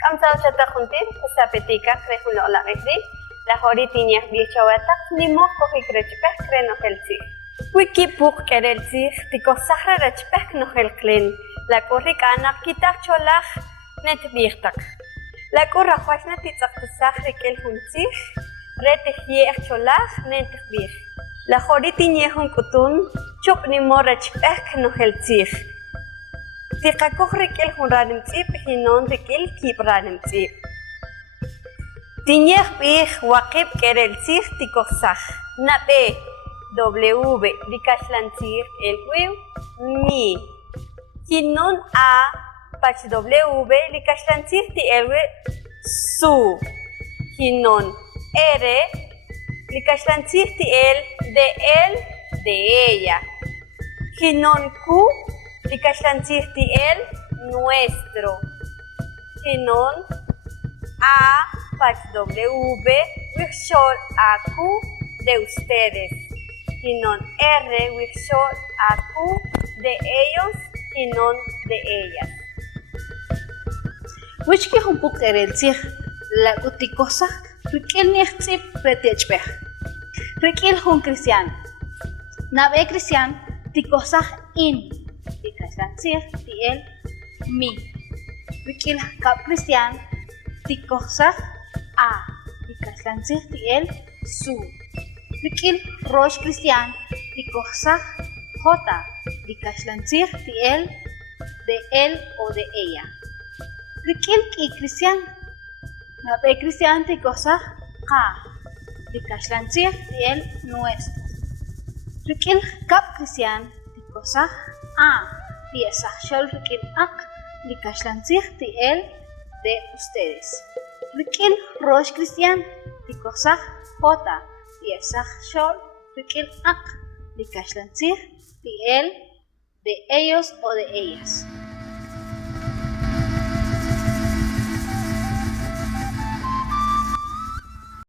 Kamsal chata juntin, sapetica, crejulo la vesti, la joritinia bichawata, ni moco y crechpech creno helsi. Wiki puk kerelsi, tico sahra rechpech no helclen, la corricana quita cholaj, net birtak. La corra huasna titzak sahri kel hunsi, retejie cholaj, net bir. La joritinia junkutun, chup ni morechpech no helsi. Tikakoh rikil hunranim tsip, hinon rikil kip ranim tsip. Tinyeh bih wakib kerelsih tikosah. Nape W likashlantsih elwiw mi. Hinon A pach W likashlantsih ti elwi su. Hinon R likashlantsih ti el de ella. Hinon Q likashlantsih ti el nuestro. Hinon A pach W wixol AQ de ustedes. Hinon R wixol AQ de ellos. Hinon de ellas. Wixki humpuk ereltsih la utikosa rikil nixtsip pretechpeh. Rikil hun cristiano. Nabe cristiano tikosa in. Likashlantsih ti el mi. Rikil kap cristiano tikosa a. Likashlantsih ti el su. Rikil rosh cristiano tikosa j. Likashlantsih ti el de él o de ella. Rikil ki cristiano. Nabe cristiano tikosa ka. Likashlantsih ti el nuestro. Rikil kap cristiano tikosa a. Pieza shol rikil ak. Likashlantsih ti el de ustedes. Rikil rosh cristiano tikosa j. Pieza shol rikil ak. Likashlantsih ti el de ellos o de ellas.